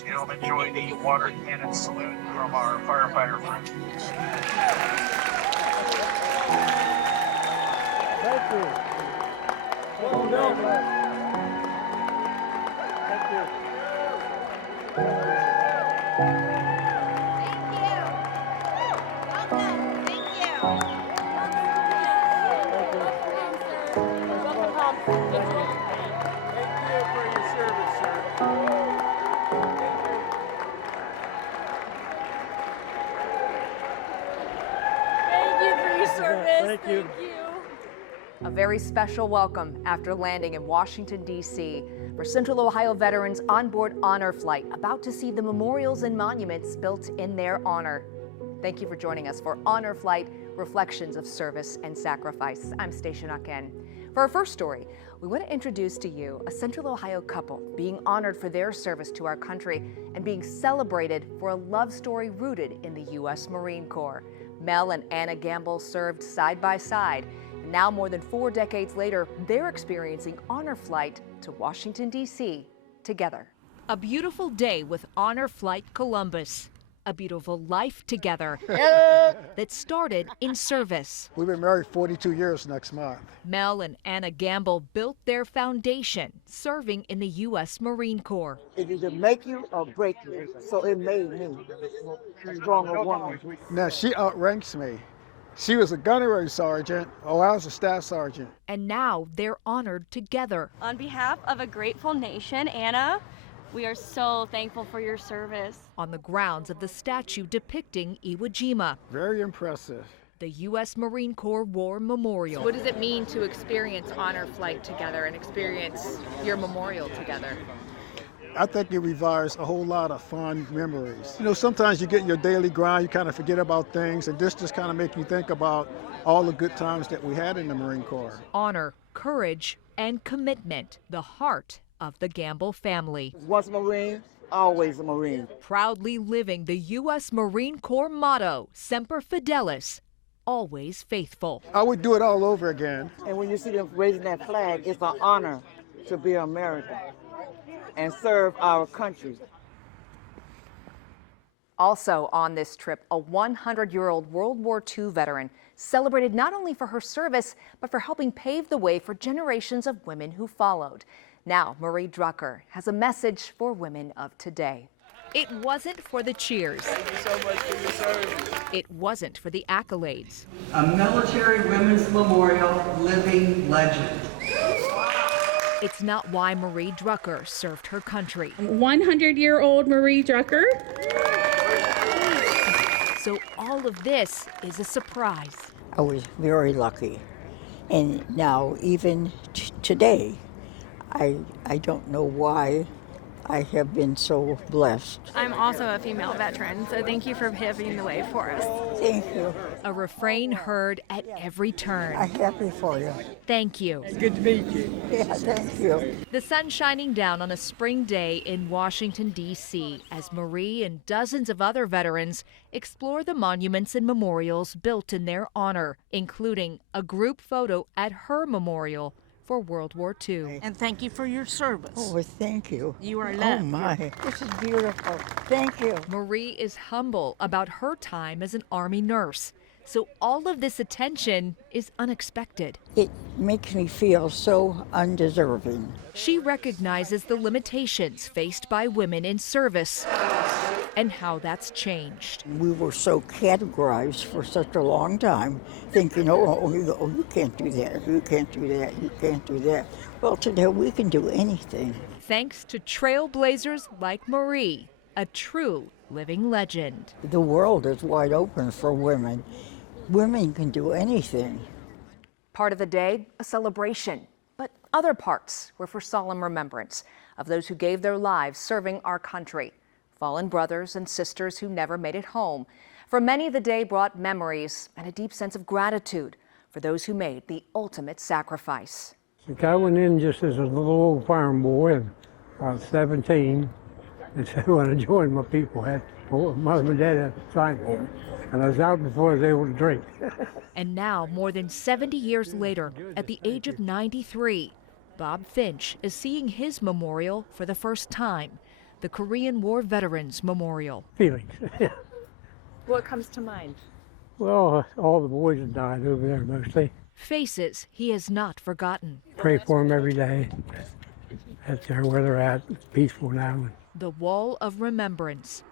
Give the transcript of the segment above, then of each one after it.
ladies and gentlemen, enjoy the water cannon salute from our firefighter friends. Thank you. Well done. Thank you. Thank you. A very special welcome after landing in Washington, D.C. for Central Ohio veterans on board Honor Flight, about to see the memorials and monuments built in their honor. Thank you for joining us for Honor Flight, Reflections of Service and Sacrifice. I'm Stacia Naquin. For our first story, we want to introduce to you a Central Ohio couple being honored for their service to our country and being celebrated for a love story rooted in the U.S. Marine Corps. Mel and Anna Gamble served side by side. And now, more than 4 decades later, they're experiencing Honor Flight to Washington, D.C. together. A beautiful day with Honor Flight Columbus. A beautiful life together that started in service. We've been married 42 years next month. Mel and Anna Gamble built their foundation serving in the U.S. Marine Corps. It either make you or break you, so it made me a stronger woman. Now, she outranks me. She was a gunnery sergeant, I was a staff sergeant. And now they're honored together. On behalf of a grateful nation, Anna, we are so thankful for your service. On the grounds of the statue depicting Iwo Jima, Very impressive. the U.S. Marine Corps War Memorial. What does it mean to experience Honor Flight together and experience your memorial together? I think it revives a whole lot of fond memories. You know, sometimes you get in your daily grind, you kind of forget about things, and this just kind of makes you think about all the good times that we had in the Marine Corps. Honor, courage, and commitment, the heart of the Gamble family. Once a Marine, always a Marine. Proudly living the U.S. Marine Corps motto, Semper Fidelis, always faithful. I would do it all over again. And when you see them raising that flag, it's an honor to be American and serve our country. Also on this trip, a 100-year-old World War II veteran celebrated not only for her service, but for helping pave the way for generations of women who followed. Now, Marie Drucker has a message for women of today. It wasn't for the cheers. Thank you so much for your service. It wasn't for the accolades. A Military Women's Memorial living legend. It's not why Marie Drucker served her country. 100-year-old Marie Drucker. So all of this is a surprise. I was very lucky. And now, even today, I don't know why I have been so blessed. I'm also a female veteran, so thank you for paving the way for us. Thank you. A refrain heard at every turn. I'm happy for you. Thank you. Good to meet you. Yeah, thank you. The sun shining down on a spring day in Washington, D.C., as Marie and dozens of other veterans explore the monuments and memorials built in their honor, including a group photo at her memorial for World War II. And thank you for your service. Oh, thank you. You are Oh, loved. my. This is beautiful. Thank you. Marie is humble about her time as an Army nurse, so all of this attention is unexpected. It makes me feel so undeserving. She recognizes the limitations faced by women in service and how that's changed. We were so categorized for such a long time, thinking, you can't do that, you can't do that, you can't do that. Well, today we can do anything. Thanks to trailblazers like Marie, a true living legend. The world is wide open for women. Women can do anything. Part of the day, a celebration, but other parts were for solemn remembrance of those who gave their lives serving our country. Fallen brothers and sisters who never made it home. For many, the day brought memories and a deep sense of gratitude for those who made the ultimate sacrifice. I went in just as a little old farm boy, about 17, and so when I joined my people, mother and dad had to sign for me, and I was out before I was able to drink. And now, more than 70 years later, at the age of 93, Bob Finch is seeing his memorial for the first time. the Korean War Veterans Memorial. Feelings. What comes to mind? Well, all the boys have died over there mostly. Faces he has not forgotten. Pray for them every day. That's where they're at. It's peaceful now. The Wall of Remembrance.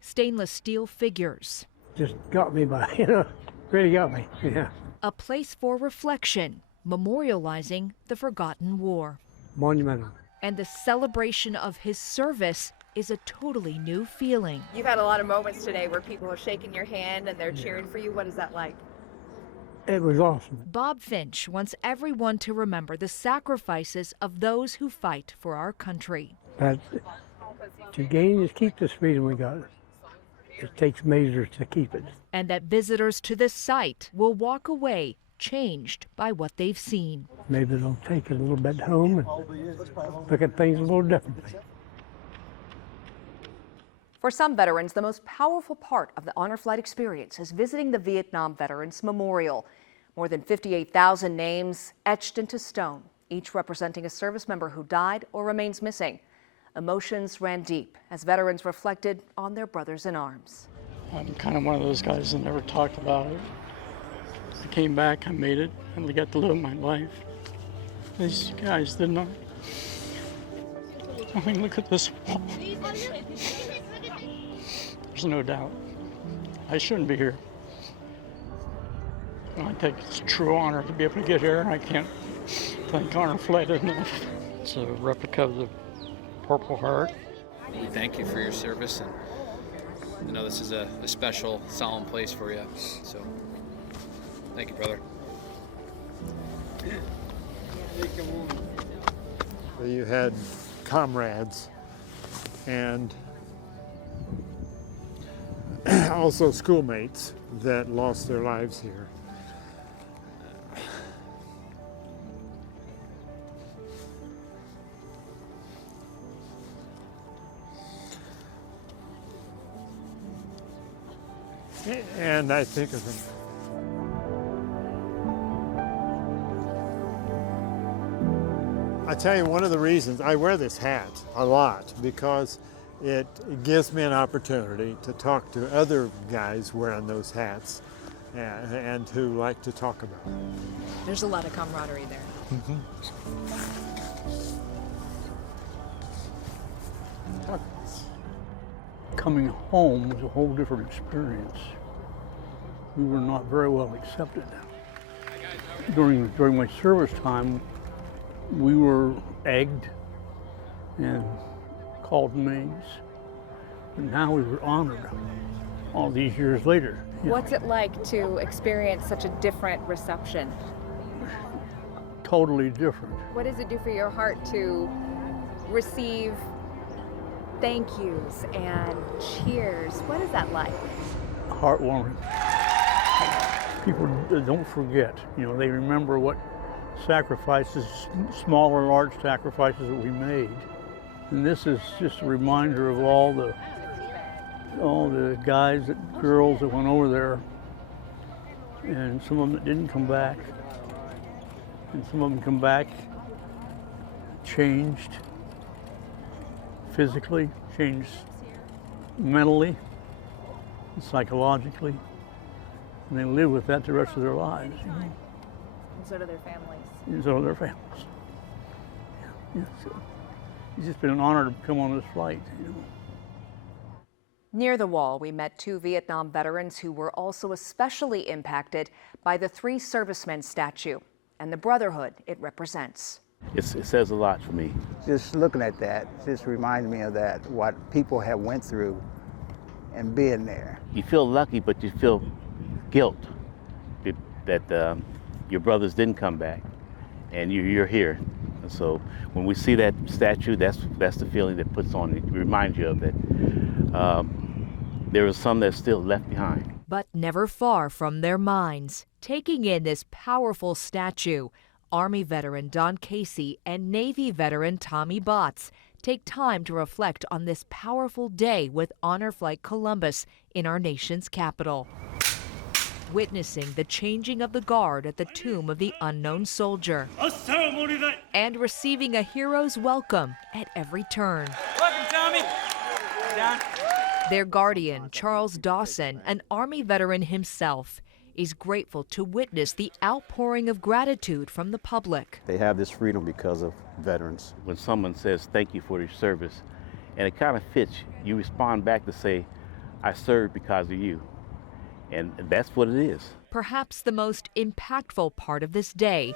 Stainless steel figures. Just got me by, really got me, yeah. A place for reflection, memorializing the forgotten war. Monumental. And the celebration of his service is a totally new feeling. You've had a lot of moments today where people are shaking your hand and they're cheering for you. What is that like? It was awesome. Bob Finch wants everyone to remember the sacrifices of those who fight for our country. But to gain is keep this freedom we got. It takes measures to keep it. And that visitors to this site will walk away changed by what they've seen. Maybe they'll take it a little bit home and look at things a little differently. For some veterans, the most powerful part of the honor flight experience is visiting the Vietnam Veterans Memorial. More than 58,000 names etched into stone, each representing a service member who died or remains missing. Emotions ran deep as veterans reflected on their brothers in arms. I'm kind of one of those guys that never talked about it. I came back, I made it, and I got to live my life. These guys did not. I mean, look at this wall. There's no doubt. I shouldn't be here. I think it's a true honor to be able to get here. I can't thank Honor Flight enough. It's a replica of the Purple Heart. We thank you for your service, and this is a special, solemn place for you. So, thank you, brother. You had comrades and also schoolmates that lost their lives here. And I think of them. I tell you, one of the reasons I wear this hat a lot because it gives me an opportunity to talk to other guys wearing those hats and who like to talk about it. There's a lot of camaraderie there. Mm-hmm. Coming home was a whole different experience. We were not very well accepted. During my service time, we were egged and called names, and now we were honored all these years later. What's it like to experience such a different reception? Totally different. What does it do for your heart to receive thank yous and cheers? What is that like? Heartwarming. People don't forget, they remember what sacrifices, small or large sacrifices that we made. And this is just a reminder of all the guys and girls that went over there, and some of them that didn't come back, and some of them come back changed physically, changed mentally, and psychologically, and they live with that the rest of their lives. And so do their families. And so do their families. Yeah, so it's just been an honor to come on this flight. Near the wall, we met two Vietnam veterans who were also especially impacted by the three servicemen statue and the brotherhood it represents. It says a lot for me. Just looking at that just reminds me of that, what people have went through and being there. You feel lucky, but you feel guilt that your brothers didn't come back and you're here. And so when we see that statue, that's the feeling that puts on it. It reminds you of that. There are some that's still left behind. But never far from their minds, taking in this powerful statue, Army veteran Don Casey and Navy veteran Tommy Botts take time to reflect on this powerful day with Honor Flight Columbus in our nation's capital. Witnessing the changing of the guard at the tomb of the unknown soldier and receiving a hero's welcome at every turn. Welcome, Tommy. Their guardian, Charles Dawson, an Army veteran himself, is grateful to witness the outpouring of gratitude from the public. They have this freedom because of veterans. When someone says thank you for your service, and it kind of fits, you respond back to say, I served because of you. And that's what it is. Perhaps the most impactful part of this day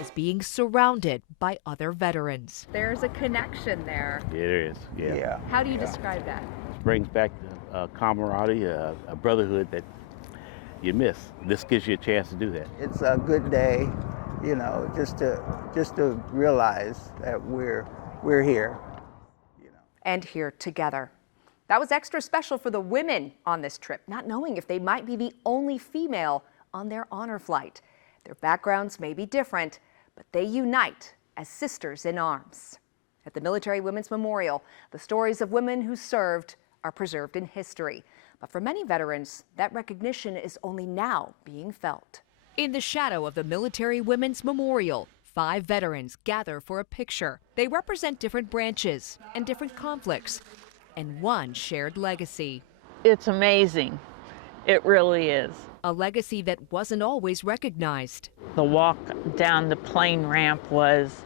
is being surrounded by other veterans. There's a connection there. There is, yeah. How do you describe that? It brings back camaraderie, a brotherhood that you miss. This gives you a chance to do that. It's a good day, you know, just to realize that we're here. And here together. That was extra special for the women on this trip, not knowing if they might be the only female on their honor flight. Their backgrounds may be different, but they unite as sisters in arms. At the Military Women's Memorial, the stories of women who served are preserved in history. But for many veterans, that recognition is only now being felt. In the shadow of the Military Women's Memorial, 5 veterans gather for a picture. They represent different branches and different conflicts, and one shared legacy. It's amazing. It really is. A legacy that wasn't always recognized. The walk down the plane ramp was,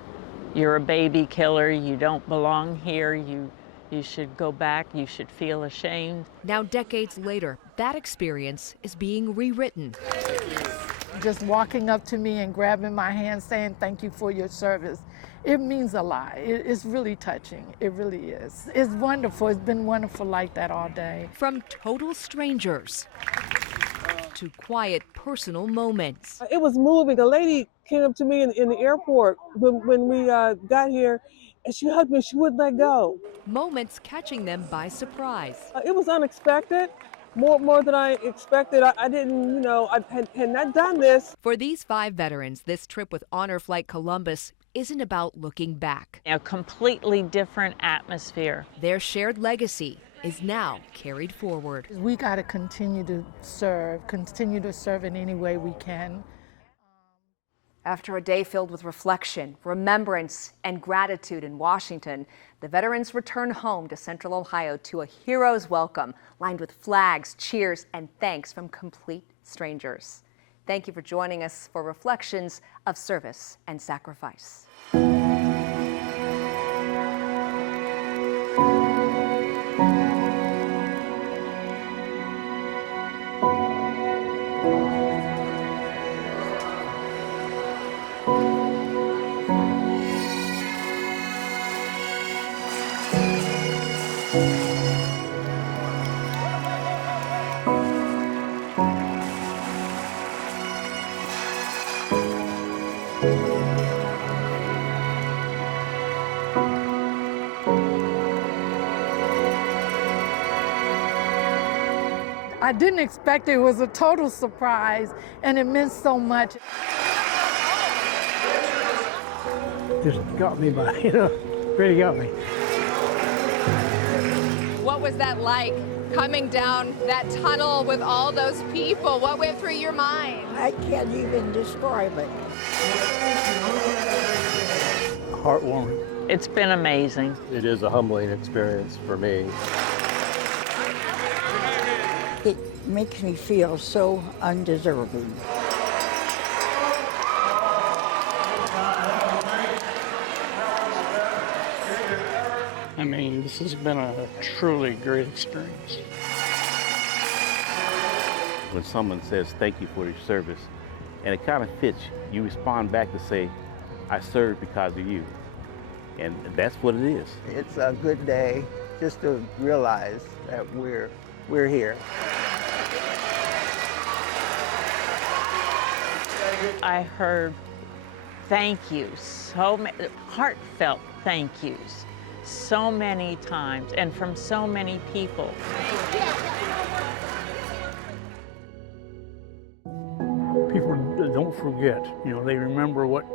you're a baby killer, you don't belong here, you should go back, you should feel ashamed. Now, decades later, that experience is being rewritten. Just walking up to me and grabbing my hand saying thank you for your service, it means a lot. It's really touching. It really is. It's wonderful. It's been wonderful like that all day. From total strangers to quiet personal moments. It was moving. A lady came up to me in the airport when we got here, and she hugged me. She wouldn't let go. Moments catching them by surprise. It was unexpected. More than I expected. I didn't, you know, I had not done this. For these 5 veterans, this trip with Honor Flight Columbus isn't about looking back. A completely different atmosphere. Their shared legacy is now carried forward. We got to continue to serve in any way we can. After a day filled with reflection, remembrance, and gratitude in Washington, the veterans return home to Central Ohio to a hero's welcome, lined with flags, cheers, and thanks from complete strangers. Thank you for joining us for Reflections of Service and Sacrifice. I didn't expect it. It was a total surprise, and it meant so much. Just got me by, really got me. What was that like, coming down that tunnel with all those people? What went through your mind? I can't even describe it. Heartwarming. It's been amazing. It is a humbling experience for me. It makes me feel so undeserving. I mean, this has been a truly great experience. When someone says thank you for your service, and it kind of fits, you respond back to say, I served because of you. And that's what it is. It's a good day just to realize that we're here. I heard thank yous, so many heartfelt thank yous, so many times, and from so many people. People don't forget, they remember what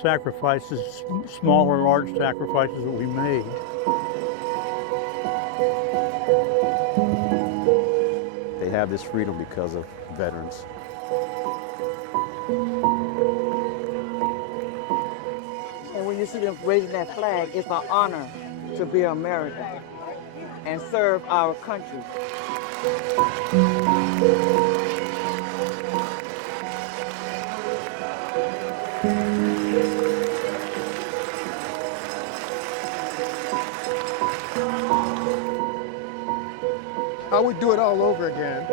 sacrifices, small or large sacrifices that we made. They have this freedom because of veterans. And when you see them raising that flag, it's an honor to be American. and serve our country. I would do it all over again.